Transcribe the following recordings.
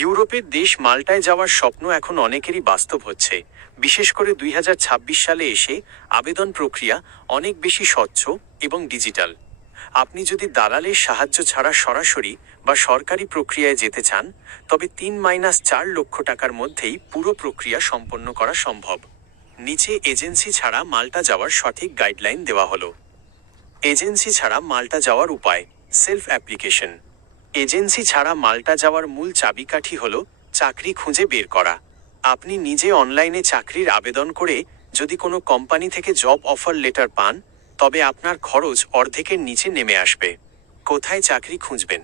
ইউরোপের দেশ মাল্টায় যাওয়ার স্বপ্ন এখন অনেকেরই বাস্তব হচ্ছে। বিশেষ করে 2026 সালে এসে আবেদন প্রক্রিয়া অনেক বেশি স্বচ্ছ এবং ডিজিটাল। আপনি যদি দালালের সাহায্য ছাড়া সরাসরি বা সরকারি প্রক্রিয়ায় যেতে চান, তবে 3-4 লক্ষ টাকার মধ্যেই পুরো প্রক্রিয়া সম্পন্ন করা সম্ভব। নিচে এজেন্সি ছাড়া মাল্টা যাওয়ার সঠিক গাইডলাইন দেওয়া হলো। এজেন্সি ছাড়া মাল্টা যাওয়ার উপায়। Self application. এজেন্সি ছাড়া মাল্টা যাওয়ার মূল চাবিকাঠি হল চাকরি খুঁজে বের করা। আপনি নিজে অনলাইনে চাকরির আবেদন করে যদি কোনো কোম্পানি থেকে জব অফার লেটার পান, তবে আপনার খরচ অর্ধেকের নিচে নেমে আসবে। কোথায় চাকরি খুঁজবেন?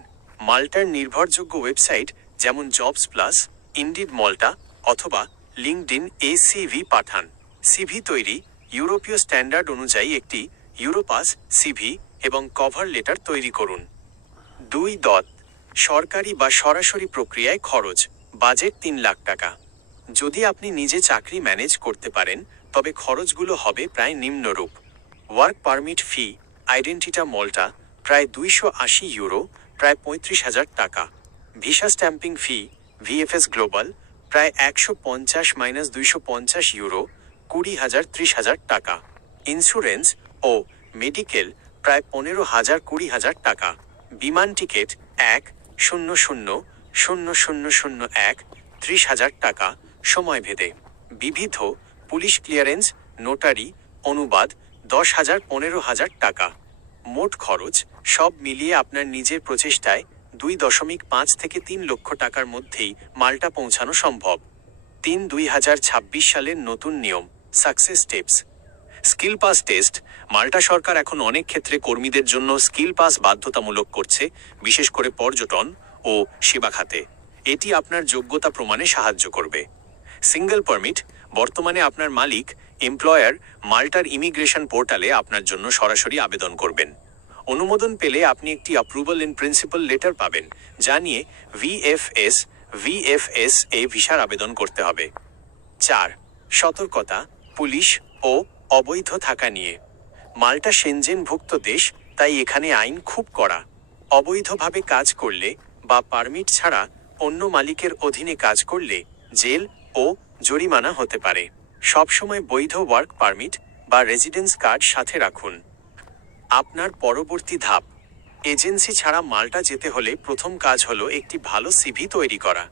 মাল্টার নির্ভরযোগ্য ওয়েবসাইট যেমন জবস প্লাস, ইন্ডিড মাল্টা অথবা লিঙ্কডইন এ সিভি পাঠান। সিভি তৈরি ইউরোপীয় স্ট্যান্ডার্ড অনুযায়ী একটি ইউরোপাস সিভি এবং কভার লেটার তৈরি করুন। 2. সরকারি বা সরাসরি প্রক্রিয়ায় খরচ। বাজেট 3 লাখ টাকা। যদি আপনি নিজে চাকরি ম্যানেজ করতে পারেন, তবে খরচগুলো হবে প্রায় নিম্নরূপ। ওয়ার্ক পারমিট ফি, আইডেন্টিটা মাল্টা, প্রায় 280 ইউরো, প্রায় 35,000 টাকা। ভিসা স্ট্যাম্পিং ফি, ভিএফএস গ্লোবাল, প্রায় 150-250 ইউরো, 20,000-30,000 টাকা। ইন্স্যুরেন্স ও মেডিকেল, প্রায় 15,000-20,000 টাকা। বিমান টিকিট 1-00-0001, 30,000 টাকা সময়ভেদে। বিবিধ পুলিশ ক্লিয়ারেন্স, নোটারি, অনুবাদ 10,000-15,000 টাকা। মোট খরচ সব মিলিয়ে আপনার নিজের প্রচেষ্টায় 2.5 থেকে 3 লক্ষ টাকার মধ্যেই মাল্টা পৌঁছানো সম্ভব। 2026 সালের নতুন নিয়ম। Success steps. Skill pass test. Malta সরকার এখন অনেক ক্ষেত্রে কর্মীদের জন্য স্কিল পাস বাধ্যতামূলক করছে, বিশেষ করে পর্যটন ও সেবা খাতে। এটি আপনার যোগ্যতা প্রমাণে সাহায্য করবে। Single permit. বর্তমানে আপনার মালিক, এমপ্লয়ার, মাল্টার ইমিগ্রেশন পোর্টালে আপনার জন্য সরাসরি আবেদন করবেন। অনুমোদন পেলে আপনি একটি অ্যাপ্রুভাল ইন প্রিন্সিপাল লেটার পাবেন, যা নিয়ে ভিএফএস এ ভিসার আবেদন করতে হবে। 4. সতর্কতা, পুলিশ ও অবৈধ থাকা নিয়ে। মাল্টা সেনজেনভুক্ত দেশ, তাই এখানে আইন খুব কড়া। অবৈধভাবে কাজ করলে বা পারমিট ছাড়া অন্য মালিকের অধীনে কাজ করলে জেল ও জরিমানা হতে পারে। সবসময় বৈধ ওয়ার্ক পারমিট বা রেজিডেন্স কার্ড সাথে রাখুন। আপনার পরবর্তী ধাপ। এজেন্সি ছাড়া মাল্টা যেতে হলে প্রথম কাজ হলো একটি ভালো সিভি তৈরি করা।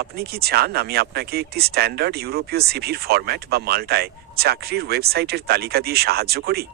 আপনি কি চান আমি আপনাকে একটি স্ট্যান্ডার্ড ইউরোপীয় সিভির ফরম্যাট বা মাল্টায় চাকরির ওয়েবসাইটের তালিকা দিয়ে সাহায্য করি?